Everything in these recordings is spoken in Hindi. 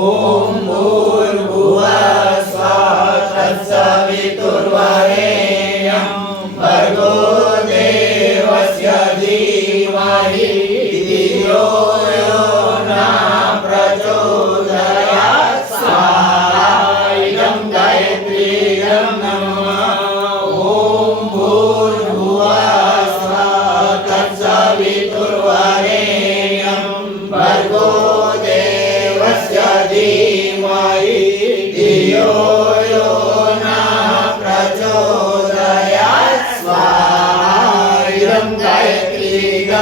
ॐ भूर्भुवः स्वाहा तत्सवितुर्वरे Om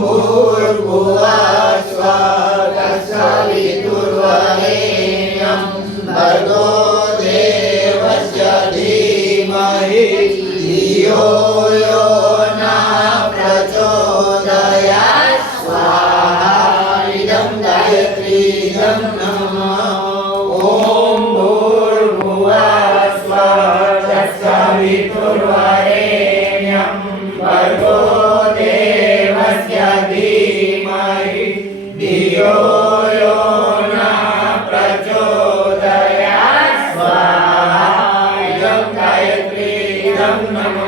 Bhur Bhuva Swa Kasali Durvane પ્રચોદયા સ્વાહા ગાયત્રી નમઃ